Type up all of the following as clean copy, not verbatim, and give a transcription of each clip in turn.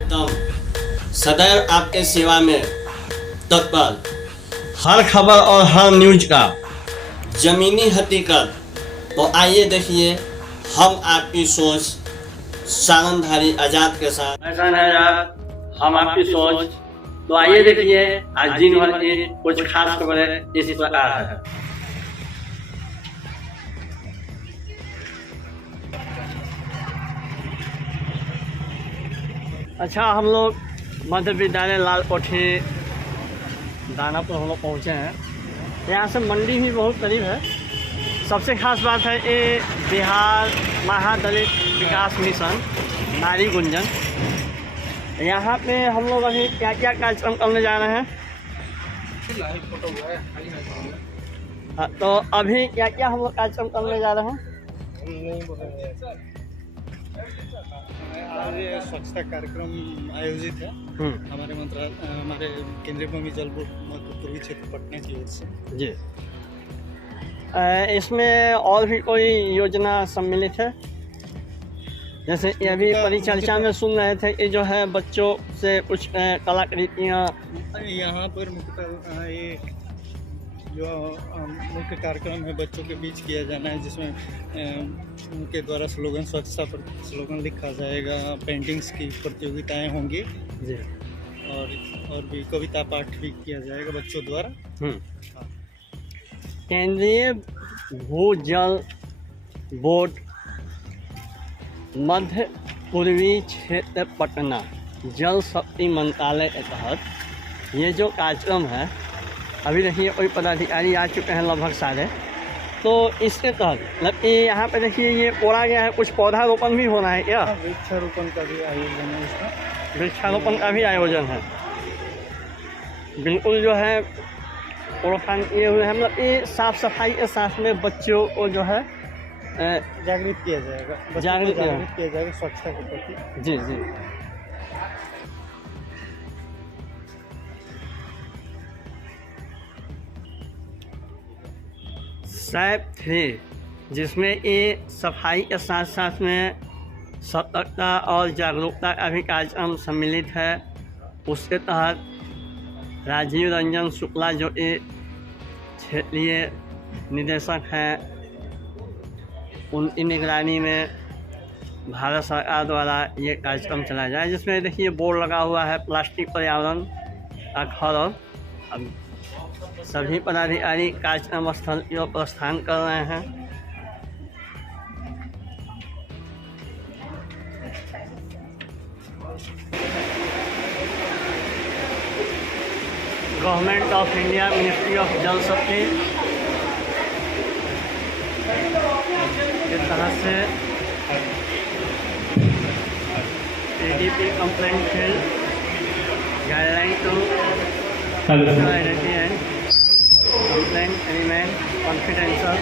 एकदम सदैव आपके सेवा में तत्पर, हर खबर और हर न्यूज का जमीनी हकीकत। तो आइए देखिए हम आपकी सोच सारंगधारी आजाद के साथ। ऐसा है यार, हम आपकी सोच। तो आइए देखिए आज दिन भर की कुछ खास खबरें इस प्रकार है। अच्छा, हम लोग मध्य विद्यालय लाल कोठी दानापुर हम लोग पहुँचे हैं। यहाँ से मंडी भी बहुत करीब है। सबसे खास बात है ये बिहार महादलित विकास मिशन नारी गुंजन। यहाँ पे हम लोग अभी क्या क्या कार्यक्रम करने जा रहे हैं। हाँ, तो अभी क्या क्या हम लोग कार्यक्रम करने जा रहे हैं। आज स्वच्छता कार्यक्रम आयोजित है हमारे केंद्रीय भूमि जल बोर्ड मध्य पूर्वी क्षेत्र पटना की ओर से जी। इसमें और भी कोई योजना सम्मिलित है? जैसे ये अभी परिचर्चा में सुन रहे थे कि जो है बच्चों से कुछ कलाकृतियाँ यहाँ पर मुख्यतः ये जो मुख्य कार्यक्रम है बच्चों के बीच किया जाना है, जिसमें उनके द्वारा स्लोगन स्वच्छता पर स्लोगन लिखा जाएगा, पेंटिंग्स की प्रतियोगिताएं होंगी जी, और भी कविता पाठ भी किया जाएगा बच्चों द्वारा। हाँ। केंद्रीय भूजल बोर्ड मध्य पूर्वी क्षेत्र पटना जल शक्ति मंत्रालय के तहत ये जो कार्यक्रम है, अभी देखिए कोई पदाधिकारी आ चुके हैं लगभग सारे। तो इसके तहत मतलब यहाँ पे देखिए ये कोड़ा गया है, कुछ पौधारोपण भी होना है क्या? वृक्षारोपण का भी आयोजन है इसमें। वृक्षारोपण का भी आयोजन है। बिल्कुल जो है प्रोत्साहन किए हुए हैं। मतलब ये साफ सफाई के साथ में बच्चों को जो है जागृत किया जाएगा, जागृत किया जाएगा स्वच्छता के प्रति। जी जी। स्टेप 3 जिसमें ये सफाई के साथ साथ में सतर्कता और जागरूकता का भी कार्यक्रम सम्मिलित है। उसके तहत राजीव रंजन शुक्ला जो ये क्षेत्रीय निदेशक हैं, उनकी निगरानी में भारत सरकार द्वारा ये कार्यक्रम चलाया जाए, जिसमें देखिए बोर्ड लगा हुआ है प्लास्टिक पर्यावरण का खौफ। अब सभी पदाधिकारी कार्यक्रम स्थल की ओर प्रस्थान कर रहे हैं। Government of India ministry of Jal Shakti इस तरह से ADP complaint field guideline to identity and complaint remain confidential।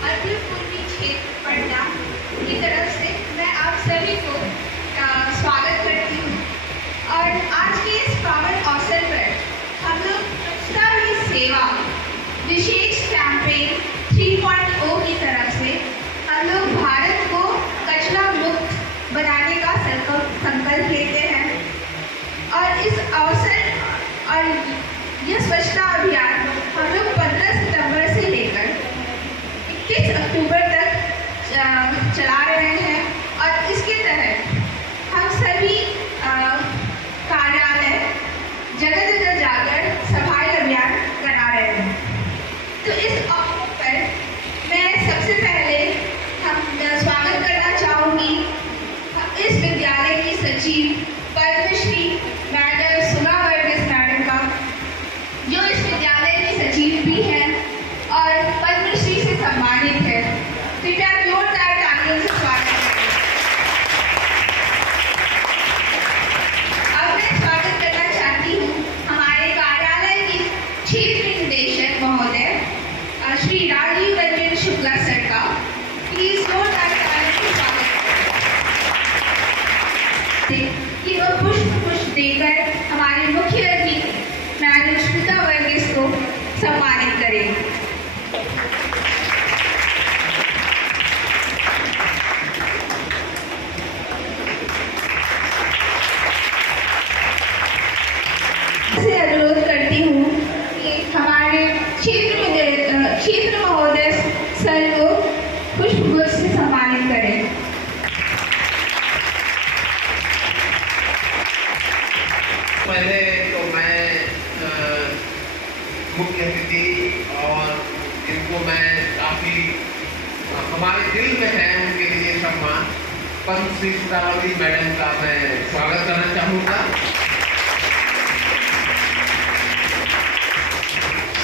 मध्य पूर्वी क्षेत्र पटना की तरफ से मैं आप सभी को स्वागत करती हूँ। और आज के इस पावन अवसर पर हम लोग स्वच्छता ही सेवा विशेष कैंपेन 3.0 की तरफ से हम लोग भारत को कचरा मुक्त बनाने का संकल्प लेते हैं। और इस अवसर और यह स्वच्छता अभियान हम लोग 15 सितंबर से लेकर 21 अक्टूबर तक चला रहे हैं। और इसके तहत हम सभी कार्यालय जगह जगह जाकर सफाई अभियान करा रहे हैं। काफ़ी हमारे दिल में है उनके लिए सम्मान। पद्मश्री सुधारावली मैडम का मैं स्वागत करना चाहूँगा।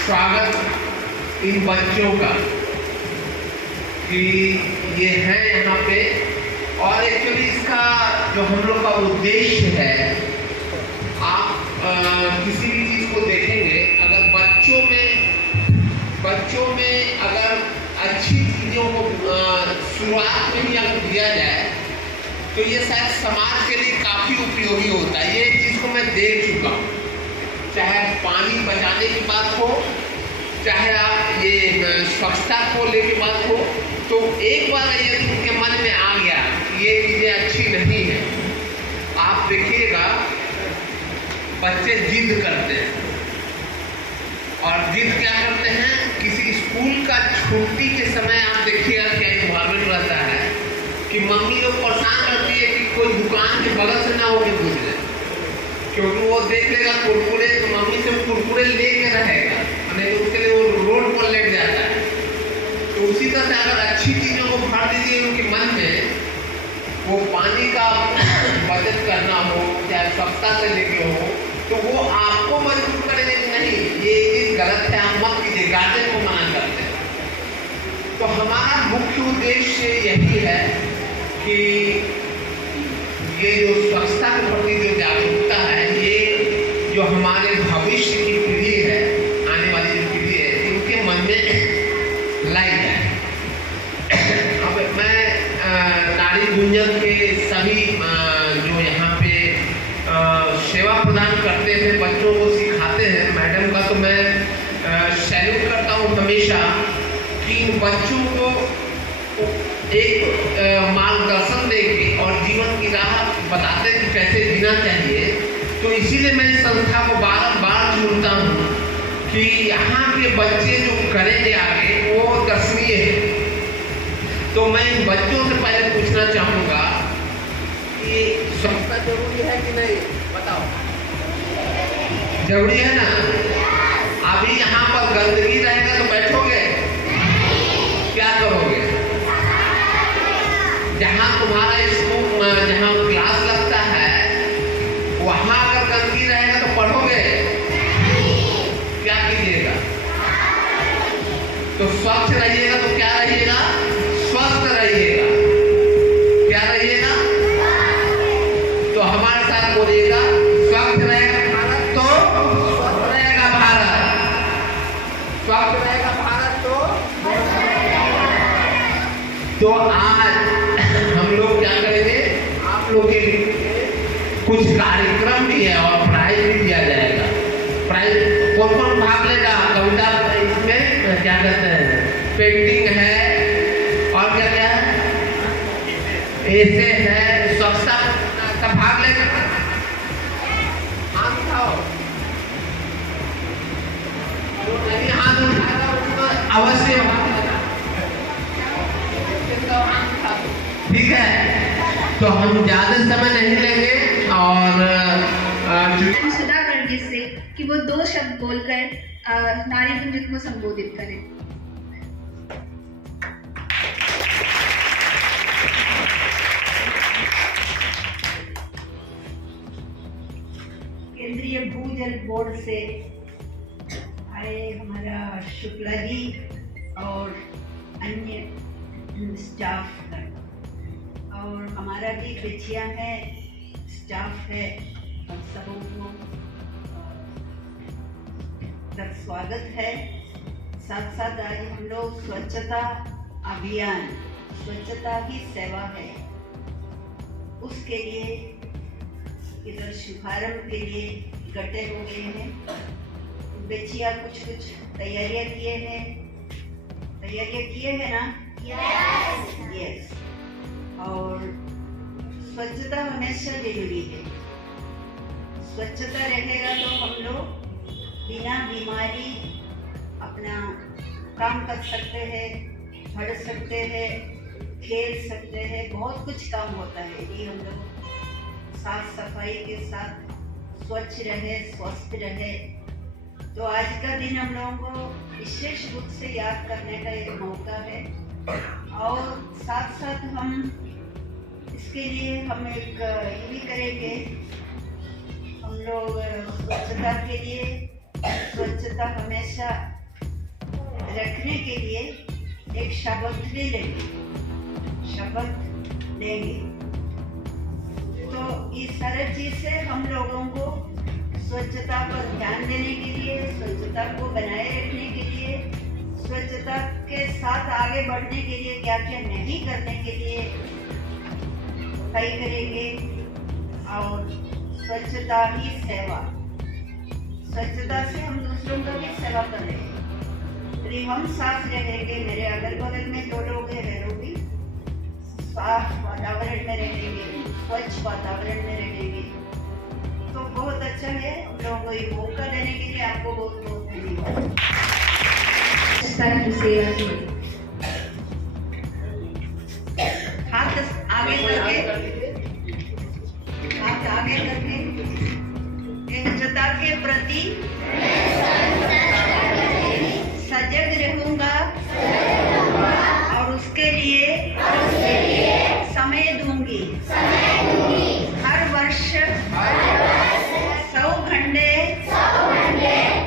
स्वागत इन बच्चों का कि ये है यहाँ पे, और एक्चुअली इसका जो हम लोग का उद्देश्य है, आप किसी भी चीज़ को देखेंगे, अगर बच्चों में अगर अच्छी चीज़ों को शुरुआत में ही अगर दिया जाए तो ये शायद समाज के लिए काफ़ी उपयोगी होता है। ये चीज़ को मैं देख चुका हूँ, चाहे पानी बचाने की बात हो, चाहे आप ये स्वच्छता को लेके बात हो, तो एक बार यदि उनके मन में आ गया ये चीज़ें अच्छी नहीं है, आप देखिएगा बच्चे जिद करते हैं। और जिद क्या करते हैं, किसी स्कूल का छुट्टी के समय आप देखिएगा क्या इन्वायरमेंट रहता है कि मम्मी लोग परेशान करती है कि कोई दुकान के बगल से ना होकर गुजरे, क्योंकि वो देख लेगा कुरकुरे तो मम्मी से कुरकुरे लेके रहेगा, नहीं तो उसके लिए वो रोड पर लेट जाता है। तो उसी तरह से अगर अच्छी चीज़ों को भर दीजिए उनके मन में, वो पानी का बचत करना हो, चाहे स्वच्छता से लेके हो, तो वो आपको मजबूर करेंगे कि नहीं ये चीज़ गलत है, आप मत कीजिए, गार्जियन को मना करते हैं। तो हमारा मुख्य उद्देश्य यही है कि ये जो स्वच्छता के प्रति जो जागरूकता है, ये जो हमारे भविष्य की पीढ़ी है, आने वाली जो पीढ़ी है, इनके मन में लाई जाए। अब मैं नारी गुंजन के सभी जो यहाँ पे सेवा प्रदान करते हैं, बच्चों को सिखाते हैं, मैडम का तो मैं सैल्यूट करता हूँ हमेशा कि इन बच्चों को एक मार्गदर्शन देके और जीवन की राह बताते कि कैसे जीना चाहिए। तो इसीलिए मैं इस संस्था को बार चुनता हूँ कि यहाँ के बच्चे जो करेंगे आगे वो दर्शनीय है। तो मैं इन बच्चों से पहले पूछना चाहूँगा कि स्वच्छता जरूरी है कि नहीं, बताओ। जरूरी है ना? अभी यहाँ पर गंदगी रहेगा तो बैठोगे, क्या करोगे? जहाँ तुम्हारा स्कूल, जहाँ क्लास लगता है, वहाँ अगर गंदगी रहेगा तो पढ़ोगे, क्या कीजिएगा? तो स्वच्छ रहिएगा तो क्या रहिएगा? स्वस्थ रहिएगा। क्या रहिएगा? तो हमारे साथ बोलिएगा, स्वच्छ रहेगा भारत तो स्वस्थ रहेगा भारत, स्वच्छ रहेगा भारत तो आज हम लोग क्या करेंगे, आप लोग के लिए कुछ कार्यक्रम भी है और प्राइज भी दिया जाएगा। प्राइज कौन भाग लेगा? कविता इसमें क्या कहते हैं, पेंटिंग है, और क्या क्या है, ऐसे है, स्वच्छता का भाग लेगा। हाथ उठाओ, जो नहीं हाथ उठाएगा उसको अवश्य भाग लेगा। ठीक है, तो हम ज़्यादा समय नहीं लेंगे और सुधा गर्गी से कि वो 2 शब्द बोलकर नारी गुंजन को संबोधित करें। केंद्रीय भूजल बोर्ड से आए हमारा शुक्ला जी और अन्य स्टाफ और हमारा भी बच्चियाँ है, स्टाफ है, और सबों को स्वागत है। साथ साथ आज हम लोग स्वच्छता अभियान, स्वच्छता ही सेवा है, उसके लिए इधर शुभारंभ के लिए इकट्ठे हो गए हैं। बच्चियाँ कुछ तैयारियाँ किए हैं ना? यस। और स्वच्छता हमेशा जरूरी है। स्वच्छता रहेगा तो हम लोग बिना बीमारी अपना काम कर सकते हैं, पढ़ सकते हैं, खेल सकते हैं, बहुत कुछ काम होता है। ये हम लोग साफ सफाई के साथ स्वच्छ रहे, स्वस्थ रहे, तो आज का दिन हम लोगों को विशेष रूप से याद करने का एक मौका है और साथ साथ हम इसके लिए हम एक ये भी करेंगे, हम लोग स्वच्छता के लिए, स्वच्छता हमेशा रखने के लिए एक शपथ भी लेंगे, तो इस सारी चीज से हम लोगों को स्वच्छता पर ध्यान देने के लिए, स्वच्छता को बनाए रखने के लिए, स्वच्छता के साथ आगे बढ़ने के लिए क्या क्या नहीं करने के लिए तय करेंगे। और स्वच्छता ही सेवा, स्वच्छता से हम दूसरों का भी सेवा कर रहे हैं। यदि हम साथ रहेंगे, मेरे अगल बगल में जो लोग हैं वे लोग भी साफ वातावरण में रहेंगे, स्वच्छ वातावरण में रहेंगे, तो बहुत अच्छा है। हम लोगों को ये मौका देने के लिए आपको बहुत बहुत धन्यवाद। हाथ आगे करके, हाथ आगे करके स्वच्छता के प्रति सजग रहूंगा और उसके लिए समय दूंगी। हर वर्ष 100 घंटे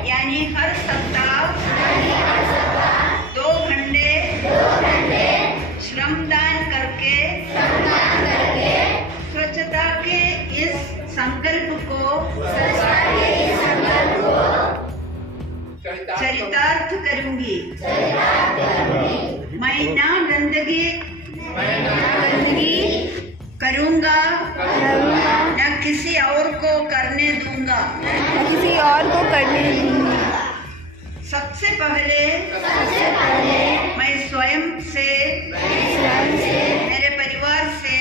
यानी हर सप्ताह 2 घंटे श्रमदान करके स्वच्छता के इस संकल्प को चरितार्थ करूंगी। मैं ना गंदगी करूंगा, न किसी और को करने दूंगा। सबसे पहले मैं स्वयं से, मेरे परिवार से,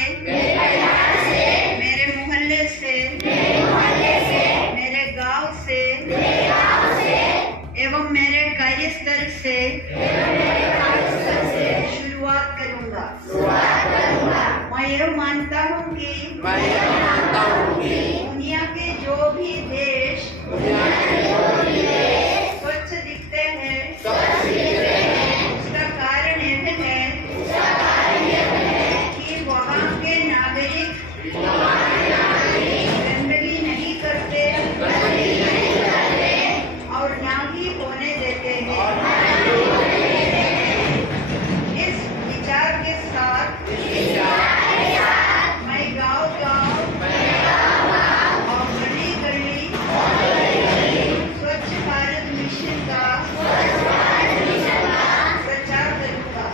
मेरे मोहल्ले से, मेरे गांव से एवं मेरे कार्यस्थल से शुरुआत करूंगा। मैं यह मानता हूँ कि दुनिया के जो भी देश स्वच्छ दिखते हैं, उसका कारण यह है कि वहाँ के नागरिक गंदगी नहीं करते और ना ही होने देते हैं। इस विचार के साथ मैं गांव-गांव और गली-गली स्वच्छ भारत मिशन का प्रचार करूंगा।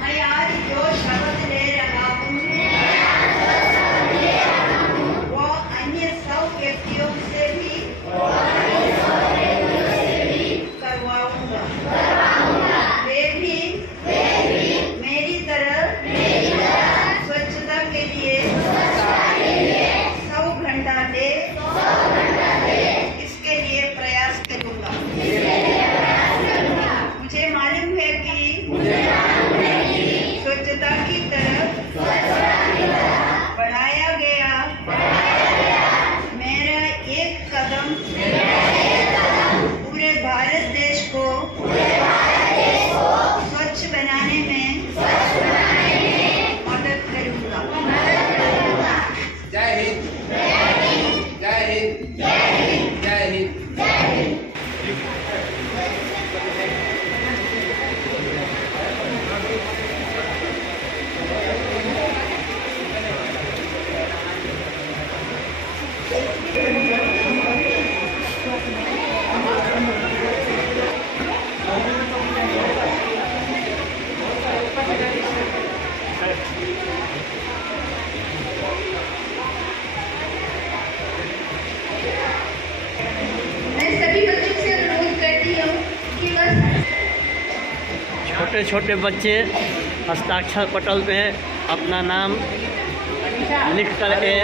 मैं आज जो शपथ ले रहा हूँ वो अन्य 100 व्यक्तियों से भी करवाऊंगा। वे भी मेरी तरह स्वच्छता के लिए 100 घंटा दे, इसके लिए प्रयास करूंगा। मुझे मालूम है कि स्वच्छता की तरफ बढ़ाया गया मेरा एक कदम पूरे भारत देश को स्वच्छ बनाने में मदद करूंगा। जय हिंद, जय हिंद, जय हिंद। मैं सभी बच्चों से अनुरोध करती हूँ कि बस छोटे छोटे बच्चे हस्ताक्षर पटल पे अपना नाम लिख कर के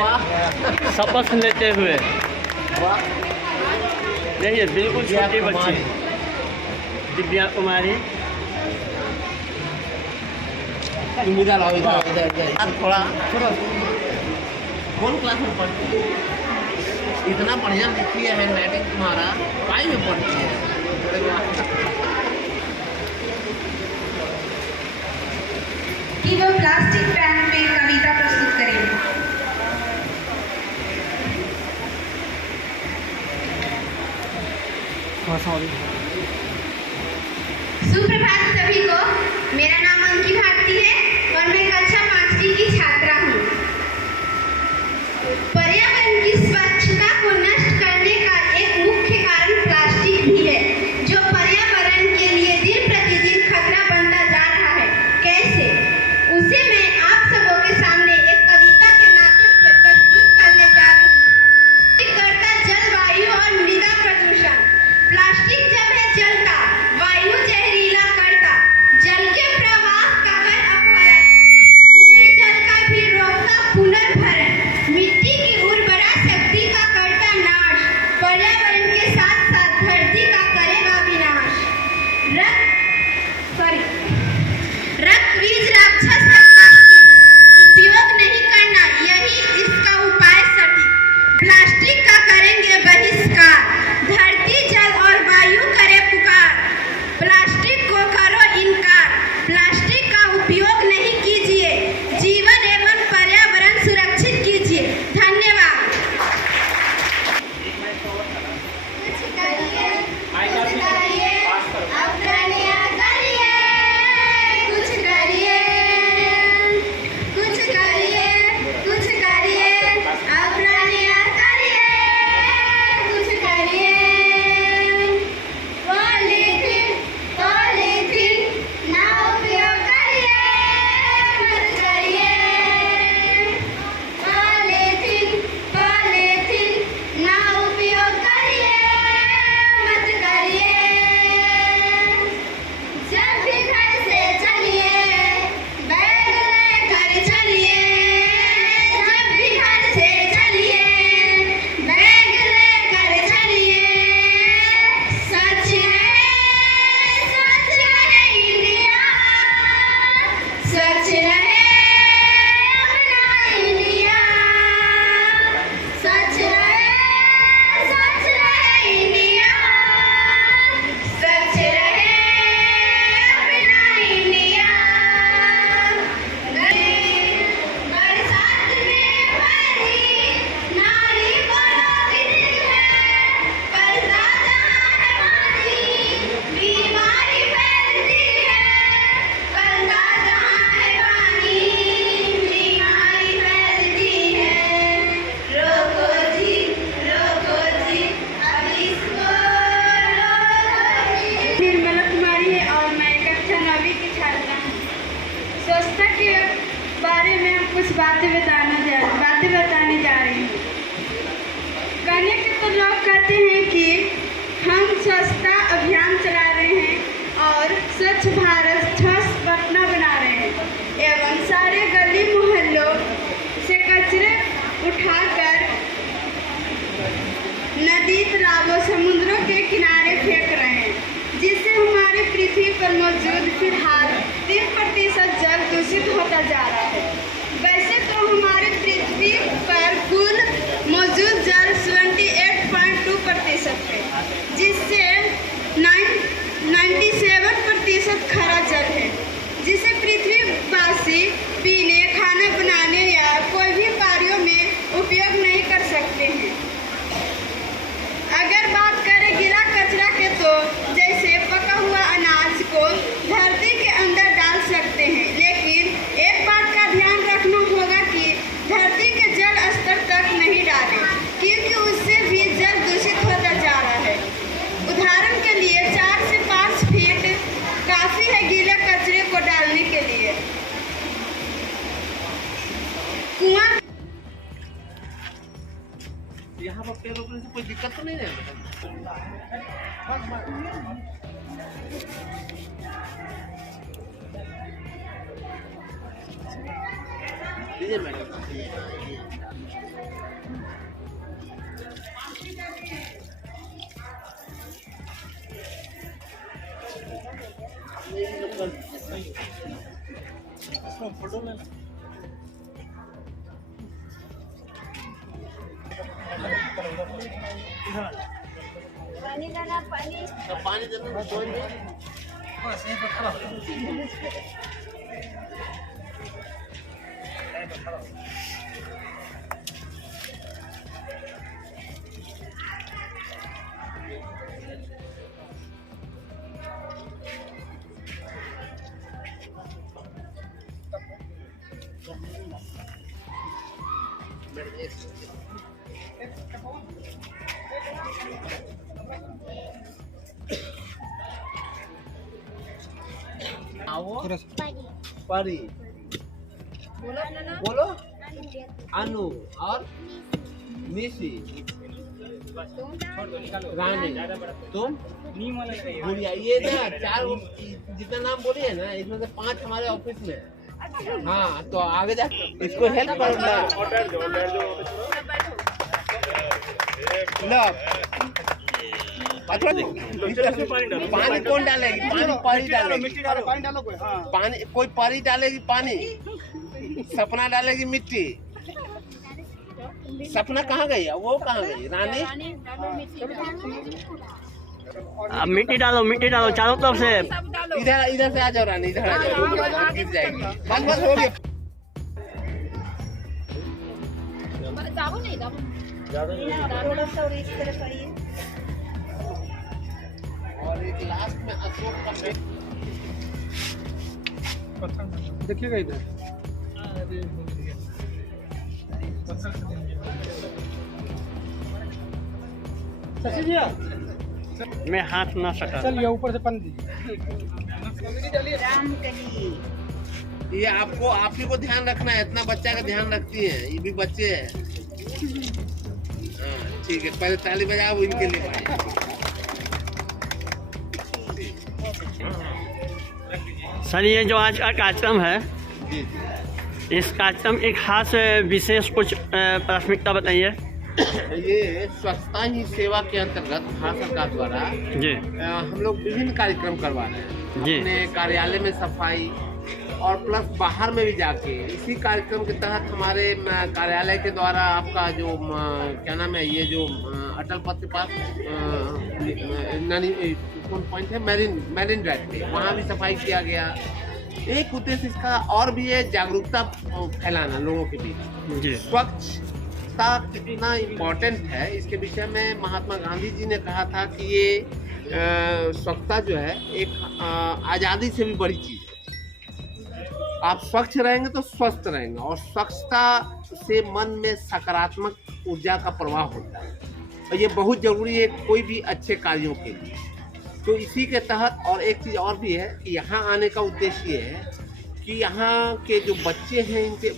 शपथ लेते हुए, देखिए बिल्कुल छोटी बच्ची दिव्या कुमारी। इधर आओ, इधर थोड़ा कौन क्लास में पढ़ती है? इतना बढ़िया लिखी है हैंड राइटिंग तुम्हारा, काई में पढ़ती है। अरे वाह। कि वो प्लास्टिक पैन पे कविता प्रस्तुत करेंगे। सुप्रभात सभी को। मेरा नाम अंकी भारती है और मैं कक्षा 5वीं की छात्रा हूँ। पर्यावरण की स्वच्छता को नष्ट करने का एक मुख्य कारण प्लास्टिक भी है, जो पर्यावरण के लिए दिन प्रतिदिन खतरा बनता जा रहा है। कैसे? उसे मैं आप सबों के सामने एक कविता के माध्यम से प्रस्तुत करने जा रही हूँ। करता जलवायु और मृदा प्रदूषण। प्लास्टिक जब है जलता, वायु जहरीला करता, जल के प्रवाह का कर अपहरण, ऊपरी जल का भी रोकता पुनर्भरण, मिट्टी की उर्वरा शक्ति का करता नाश, पर्यावरण के साथ साथ धरती का करेगा विनाश। रक्त बीज राक्षस है प्लास्टिक, उपयोग नहीं करना यही इसका उपाय सटीक। प्लास्टिक का करेंगे बहिष्कार, धरती जल और वायु करे पुकार। प्लास्टिक को करो इनकार, प्लास्टिक का उपयोग नहीं कीजिए, जीवन एवं पर्यावरण सुरक्षित कीजिए। धन्यवाद। कुछ करिए, अग्रण्य करिए, कुछ करिए, कुछ करिए, कुछ करिए, अग्रण्य करिए, कुछ करिए। पॉलीथीन ना उपयोग करिए, मत करिए। पॉलीथीन ना उपयोग करिए, मत करिए। जब भी घर से चलिए, बैग लेकर चलिए। जब भी घर से चलिए, बैग लेकर चलिए। स्वच्छ रहे इंडिया, स्वच्छ रहे अपना इंडिया, स्वच्छ रहे इंडिया, स्वच्छ रहे अपना इंडिया। बरसात में भरी नाली बोलो दिल है, पर्दा जहाँ पानी बीमारी फैलती है, पर्दा जहाँ है पानी बीमारी फैलती है। रोको जी, अब इसको रोको जी। निर्मला कुमारी है और मैं कक्षा 9वीं की छात्रा हूँ। स्वच्छता के बारे में हम कुछ बातें बताने जा रही हूँ। कहने के तो लोग कहते हैं कि हम स्वच्छता अभियान चला रहे हैं और स्वच्छ भारत स्वच्छ पटना बना रहे हैं एवं सारे गली मोहल्लों से कचरे उठाकर नदी, तालाबों, समुद्रों के किनारे फेंक रहे हैं, जिससे हमारी पृथ्वी पर मौजूद फिलहाल 3% जल दूषित होता जा रहा है। वैसे तो हमारी पृथ्वी पर कुल मौजूद जल 78.2% है, जिससे 97% खारा जल है, जिसे पृथ्वीवासी पीने, खाना बनाने या कोई भी कार्यों में उपयोग नहीं कर सकते हैं। अगर बात करें गीला कचरा के, तो जैसे पका हुआ अनाज को धरती के अंदर डाल सकते हैं, लेकिन एक बात का ध्यान रखना होगा कि धरती के जल स्तर तक नहीं डालें, क्योंकि उससे भी जल दूषित होता जा रहा है। उदाहरण के लिए 4 से 5 फीट काफ़ी है गीले कचरे को डालने के लिए। कुआं यहाँ पर पेड़ रोकने से कोई दिक्कत तो नहीं है? दीजिए मैडम। फोटो लेना। पानी लाना पानी। पानी देना कोई नहीं। परी बोलो अनु और निशी रानी तुम गुड़िया। ये ना चार जितना नाम बोली है ना इसमें से 5 हमारे ऑफिस में है। हाँ तो आगे जा इसको हेल्प करूँगा। पानी कौन डालेगी? पानी डालेगी पानी कोई परी डालेगी पानी, सपना डालेगी मिट्टी। सपना कहाँ गई? वो कहाँ गई? रानी अब मिट्टी डालो चारों तरफ से। इधर से आ जाओ रानी, इधर आ जाओ, गिर जाएगी। बस हो गया। थोड़ा सा और इस तरफ आइए। और एक लास्ट में अशोक का देखिएगा इधर। शशि जी मैं हाथ ना सका। चलिए ऊपर से पानी दीजिए। राम कहिए। ये आपको आप ही को ध्यान रखना है। इतना बच्चा का ध्यान रखती है, ये भी बच्चे हैं। हाँ ठीक है, पहले ताली बजाओ इनके लिए भाई। सर ये जो आज का कार्यक्रम है, इस कार्यक्रम एक खास विशेष कुछ प्राथमिकता बताइए। ये स्वच्छता ही सेवा के अंतर्गत भारत सरकार द्वारा जी हम लोग विभिन्न कार्यक्रम करवा रहे हैं। जी। अपने कार्यालय में सफाई और प्लस बाहर में भी जाके इसी कार्यक्रम के तहत हमारे कार्यालय के द्वारा आपका जो क्या नाम है, ये जो अटल पथ के पास कौन पॉइंट है, मैरिन ड्राइव पे, वहाँ भी सफाई किया गया। एक उद्देश्य इसका और भी है, जागरूकता फैलाना लोगों के बीच। जी स्वच्छता कितना इम्पोर्टेंट है इसके विषय में महात्मा गांधी जी ने कहा था कि ये स्वच्छता जो है एक आज़ादी से भी बड़ी चीज़ है। आप स्वच्छ रहेंगे तो स्वस्थ रहेंगे, और स्वच्छता से मन में सकारात्मक ऊर्जा का प्रवाह होता है, और ये बहुत ज़रूरी है कोई भी अच्छे कार्यों के लिए। तो इसी के तहत और एक चीज़ और भी है कि यहाँ आने का उद्देश्य ये है कि यहाँ के जो बच्चे हैं इनके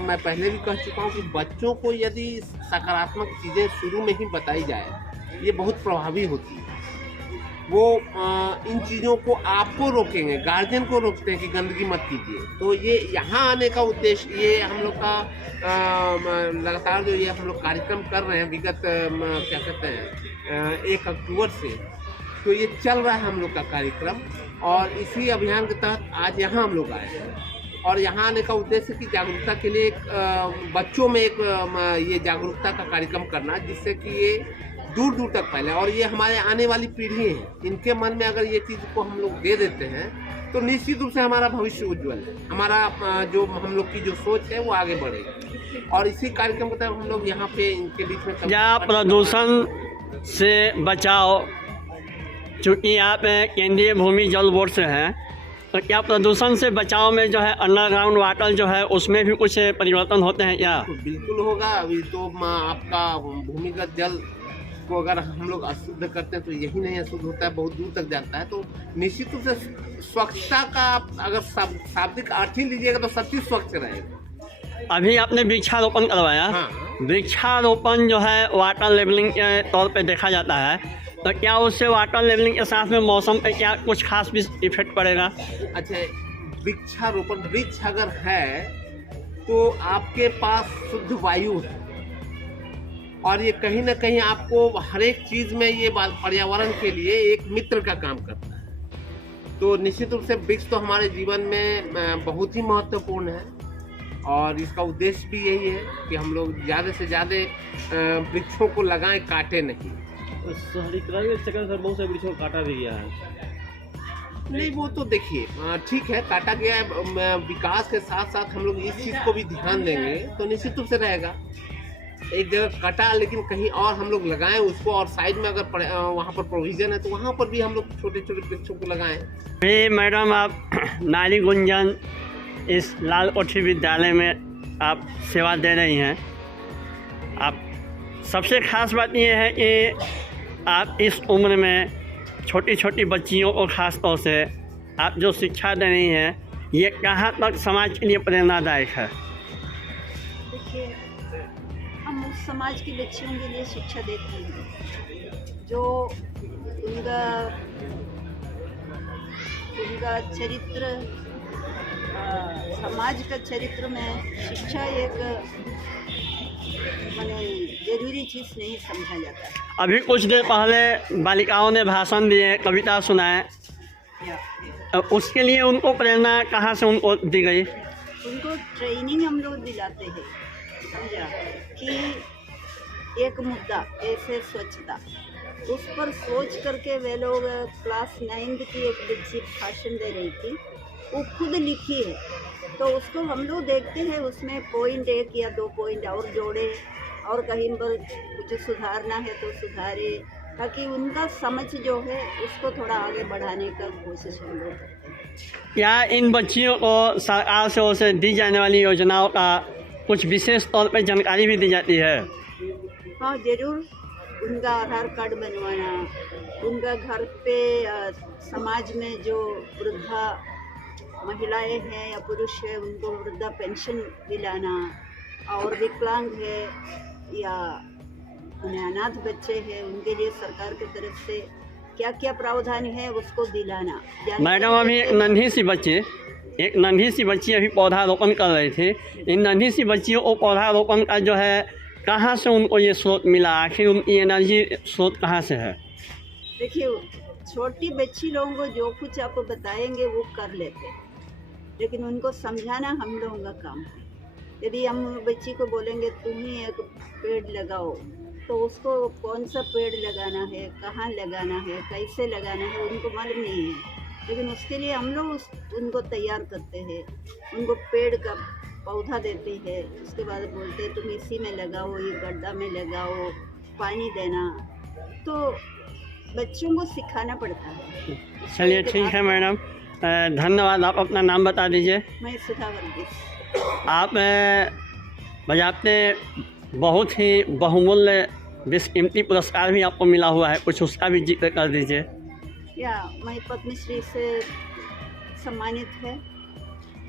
मैं पहले भी कह चुका हूँ कि बच्चों को यदि सकारात्मक चीज़ें शुरू में ही बताई जाए, ये बहुत प्रभावी होती है। वो इन चीज़ों को आपको रोकेंगे, गार्जियन को रोकते हैं कि गंदगी मत कीजिए। तो ये यहाँ आने का उद्देश्य, ये हम लोग का लगातार जो ये हम लोग कार्यक्रम कर रहे हैं विगत क्या कहते हैं 1 अक्टूबर से, तो ये चल रहा है हम लोग का कार्यक्रम। और इसी अभियान के तहत आज यहाँ हम लोग आए हैं, और यहाँ आने का उद्देश्य कि जागरूकता के लिए एक बच्चों में एक ये जागरूकता का कार्यक्रम करना, जिससे कि ये दूर दूर तक फैले। और ये हमारे आने वाली पीढ़ी है, इनके मन में अगर ये चीज़ को हम लोग दे देते हैं तो निश्चित रूप से हमारा भविष्य उज्ज्वल है। हमारा जो हम लोग की जो सोच है वो आगे बढ़ेगी। और इसी कार्यक्रम के तहत हम लोग यहाँ पे इनके बीच में या प्रदूषण से बचाओ, चूँकि आप केंद्रीय भूमि जल बोर्ड से हैं, तो क्या प्रदूषण से बचाव में जो है अंडरग्राउंड वाटर जो है उसमें भी कुछ परिवर्तन होते हैं क्या? बिल्कुल होगा। अभी तो आपका भूमिगत जल को अगर हम लोग अशुद्ध करते हैं तो यही नहीं अशुद्ध होता है, बहुत दूर तक जाता है। तो निश्चित रूप से स्वच्छता का अगर शाब्दिक अर्थ ही लीजिएगा तो सब चीज़ स्वच्छ रहेगा। अभी आपने वृक्षारोपण करवाया। हाँ। वृक्षारोपण जो है वाटर लेवलिंग के तौर पे देखा जाता है, तो क्या उससे वाटर लेवलिंग के साथ में मौसम पे क्या कुछ खास भी इफेक्ट पड़ेगा? अच्छा, वृक्षारोपण, वृक्ष अगर है तो आपके पास शुद्ध वायु है, और ये कहीं ना कहीं आपको हर एक चीज़ में ये पर्यावरण के लिए एक मित्र का काम करता है। तो निश्चित रूप से वृक्ष तो हमारे जीवन में बहुत ही महत्वपूर्ण है। और इसका उद्देश्य भी यही है कि हम लोग ज़्यादा से ज़्यादा वृक्षों को लगाएं, काटे नहीं। शहरीकरण के चक्कर में बहुत से वृक्षों को काटा भी गया है। नहीं, वो तो देखिए ठीक है, काटा गया है। विकास के साथ साथ हम लोग इस चीज़ को भी ध्यान देंगे तो निश्चित रूप से रहेगा। एक जगह कटा लेकिन कहीं और हम लोग लगाएं उसको, और साइड में अगर वहाँ पर प्रोविज़न है तो वहाँ पर भी हम लोग छोटे छोटे वृक्षों को लगाएं। अभी मैडम आप नारी गुंजन इस लाल कोठी विद्यालय में आप सेवा दे रही हैं। आप सबसे खास बात यह है कि आप इस उम्र में छोटी छोटी बच्चियों को खास तौर से आप जो शिक्षा दे रही हैं, ये कहाँ तक समाज के लिए प्रेरणादायक है? देखिए, हम उस समाज की बच्चियों के लिए शिक्षा देते हैं जो उनका चरित्र, समाज का चरित्र में शिक्षा एक माने जरूरी चीज़ नहीं समझा जाता है। अभी कुछ देर पहले बालिकाओं ने भाषण दिए, कविता सुनाए, उसके लिए उनको प्रेरणा कहाँ से उनको दी गई? उनको ट्रेनिंग हम लोग दिलाते हैं, समझा, कि एक मुद्दा ऐसे स्वच्छता, उस पर सोच करके वे लोग क्लास 9 की एक बच्ची भाषण दे रही थी, वो खुद लिखी है, तो उसको हम लोग देखते हैं, उसमें पॉइंट 1 या 2 पॉइंट और जोड़े, और कहीं पर कुछ सुधारना है तो सुधारे, ताकि उनका समझ जो है उसको थोड़ा आगे बढ़ाने का कोशिश हम लोग करते हैं। क्या इन बच्चियों को सरकार से ओर से दी जाने वाली योजनाओं का कुछ विशेष तौर पर जानकारी भी दी जाती है? हाँ, ज़रूर। उनका आधार कार्ड बनवाना, उनका घर पे समाज में जो वृद्धा महिलाएं हैं या पुरुष है उनको वृद्धा पेंशन दिलाना, और विकलांग है या उन्हें अनाथ बच्चे हैं उनके लिए सरकार की तरफ से क्या क्या प्रावधान है उसको दिलाना। मैडम, अभी एक नन्ही सी बच्ची अभी पौधारोपण कर रही थी। इन नन्ही सी बच्चियों को पौधारोपण का जो है कहाँ से उनको ये स्रोत मिला, आखिर उनकी एनर्जी स्रोत कहाँ से है? देखिए, छोटी बच्ची लोगों को जो कुछ आप बताएंगे वो कर लेते हैं, लेकिन उनको समझाना हम लोगों का काम है। यदि हम बच्ची को बोलेंगे तुम ही एक पेड़ लगाओ, तो उसको कौन सा पेड़ लगाना है, कहाँ लगाना है, कैसे लगाना है उनको मालूम नहीं है, लेकिन उसके लिए हम लोग उनको तैयार करते हैं, उनको पेड़ का पौधा देते हैं, उसके बाद बोलते हैं तुम इसी में लगाओ, ये गड्ढा में लगाओ, पानी देना, तो बच्चों को सिखाना पड़ता है। चलिए, ठीक है मैडम, धन्यवाद। आप अपना नाम बता दीजिए। मैं सुधा वर्गीस। आप बजाते बहुत ही बहुमूल्य बेशकीमती पुरस्कार भी आपको मिला हुआ है, कुछ उसका भी जिक्र कर दीजिए। या मैं पद्मश्री से सम्मानित है,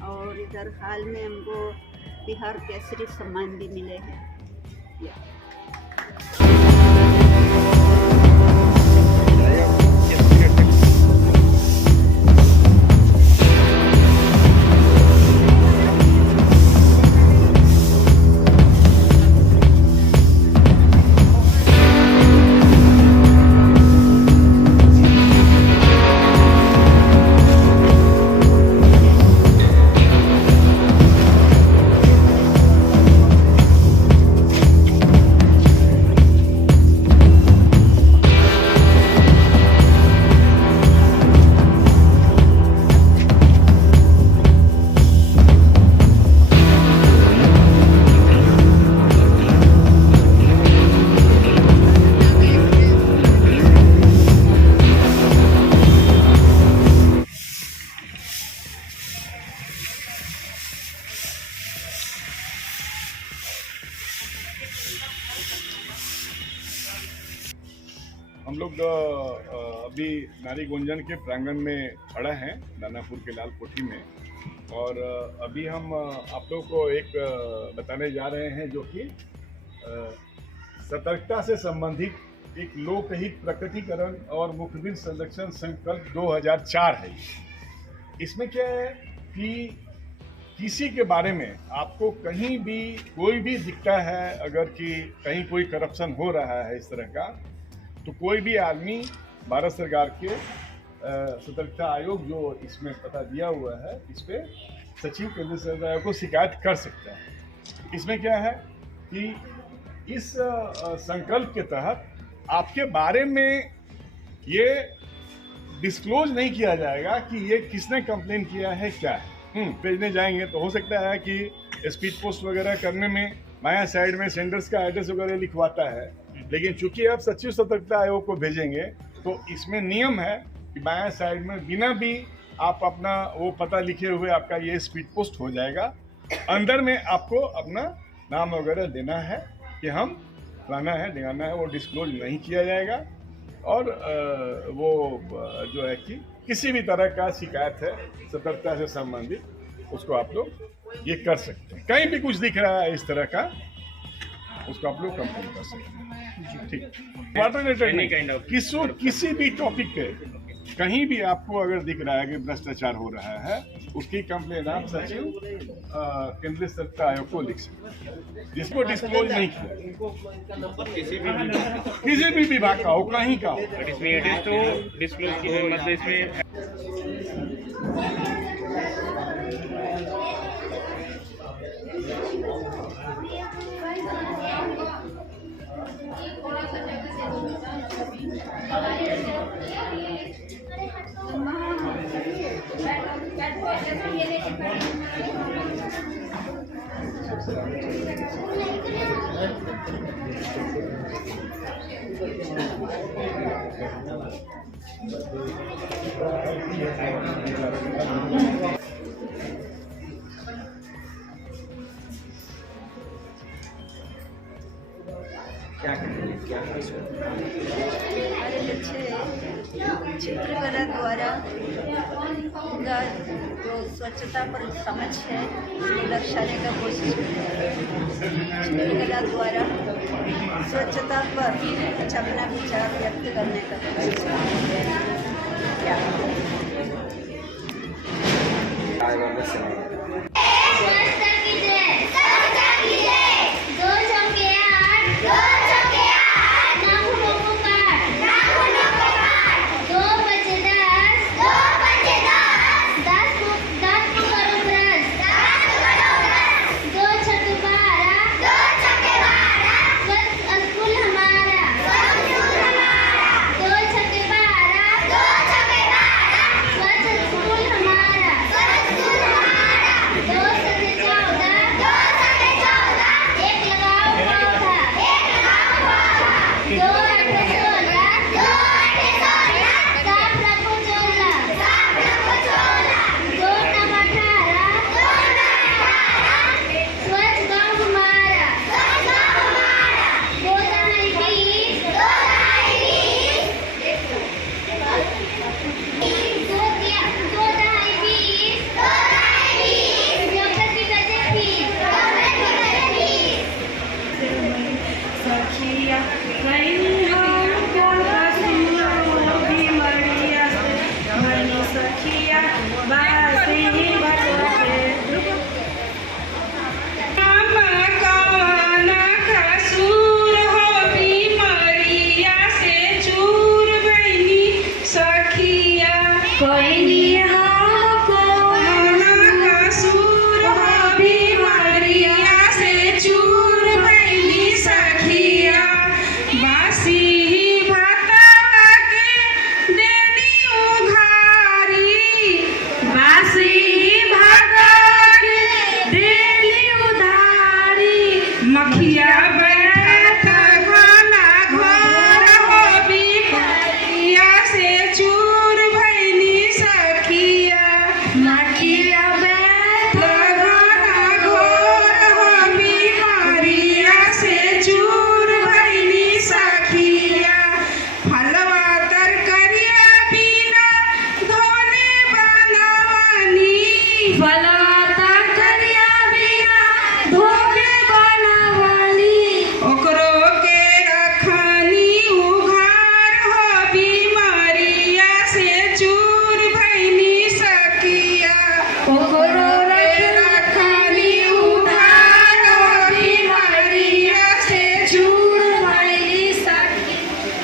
और इधर हाल में हमको बिहार केसरी सम्मान भी मिले हैं। हम लोग अभी नारी गुंजन के प्रांगण में खड़ा हैं दानापुर के लाल कोठी में, और अभी हम आप लोगों को एक बताने जा रहे हैं जो कि सतर्कता से संबंधित एक लोकहित प्रकटीकरण और मुखबिर संरक्षण संकल्प 2004 है। इसमें क्या है कि किसी के बारे में आपको कहीं भी कोई भी दिखता है, अगर कि कहीं कोई करप्शन हो रहा है इस तरह का, तो कोई भी आदमी भारत सरकार के सतर्कता आयोग जो इसमें पता दिया हुआ है, इस पे सचिव केंद्रीय सतर्कता आयोग को शिकायत कर सकता है। इसमें क्या है कि इस संकल्प के तहत आपके बारे में ये डिस्क्लोज नहीं किया जाएगा कि ये किसने कंप्लेन किया है, क्या है। भेजने जाएंगे तो हो सकता है कि स्पीड पोस्ट वगैरह करने में बायां साइड में सेंडर्स का एड्रेस वगैरह लिखवाता है, लेकिन चूंकि आप सचिव सतर्कता आयोग को भेजेंगे तो इसमें नियम है कि बायां साइड में बिना भी आप अपना वो पता लिखे हुए आपका ये स्पीड पोस्ट हो जाएगा। अंदर में आपको अपना नाम वगैरह देना है कि हम फलाना है ढिकाना है, वो डिस्क्लोज नहीं किया जाएगा। और वो जो है कि किसी भी तरह का शिकायत है सतर्कता से संबंधित, उसको आप लोग ये कर सकते हैं। कहीं भी कुछ दिख रहा है इस तरह का, उसको आप लोग कंप्लेन कर सकते हैं। ठीक, वाटर रिलेटेड नहीं, किसी भी टॉपिक पे कहीं भी आपको अगर दिख रहा है कि भ्रष्टाचार हो रहा है, उसकी कंप्लेन आप सचिव केंद्रीय सतर्कता आयोग को लिख सकते हैं, जिसको डिस्क्लोज नहीं किया किसी भी विभाग का हो, कहीं का हो। डिस्क्लोज की मतलब इसमें हमारे बच्चे चित्रकला द्वारा उनका जो स्वच्छता पर समझ है उसको दर्शाने का कोशिश करते हैं। चित्रकला द्वारा स्वच्छता पर कुछ अपना विचार व्यक्त करने का कोशिश करते हैं। क्या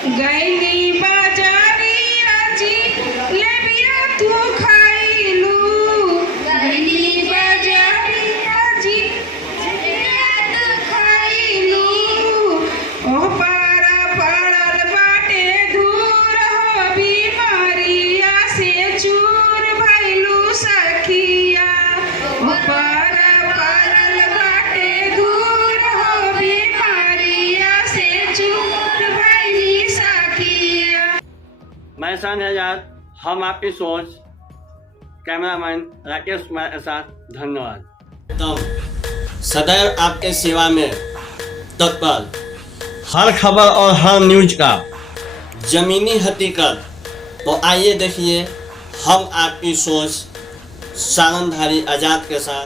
गैली बाजारिया जी ले आसान है यार, हम आपकी सोच। कैमरामैन राकेश कुमार के साथ, धन्यवाद। तब सदैव आपके सेवा में तत्पर, हर खबर और हर न्यूज का जमीनी हकीकत। तो आइए देखिए हम आपकी सोच सारंगधारी आजाद के साथ।